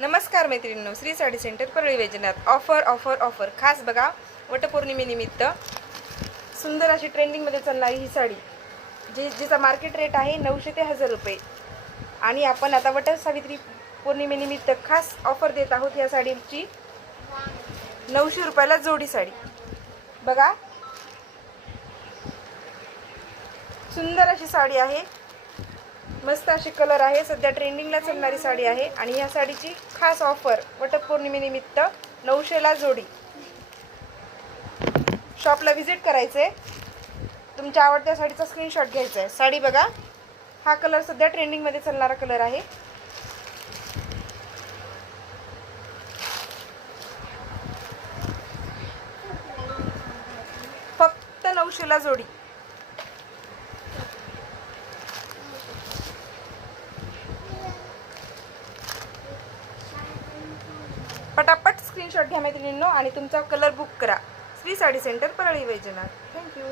नमस्कार मैत्रिणींनो, Shri sari centre Parli Vaijnath. Offer offer offer खास बघा. वटपौर्णिमेनिमित्त सुंदर अशी ट्रेंडिंगमध्ये चालणारी ही साडी जिचा मार्केट रेट आहे 900 ते 1000 रुपये. आणि आपण आता वटसावित्री पौर्णिमेनिमित्त खास ऑफर देत आहोत. या साडीची 900 रुपयाला जोडी साडी. बघा, सुंदर अशी साडी आहे. मस्त अशी कलर आहे. सध्या ट्रेंडिंगला चालणारी साडी आहे. आणि ह्या साडीची खास ऑफर वटपौर्णिमेनिमित्त 900ला जोडी. शॉपला व्हिजिट करायचं आहे. तुमच्या आवडत्या साडीचा स्क्रीनशॉट घ्यायचा आहे. साडी बघा, हा कलर सध्या ट्रेंडिंगमध्ये चालणारा कलर आहे. फक्त 900ला जोडी. पटापट स्क्रीनशॉट घ्या मैत्रिणींनो आणि तुमचा कलर बुक करा. श्री साडी सेंटर परळी वैजनाथ. थँक्यू.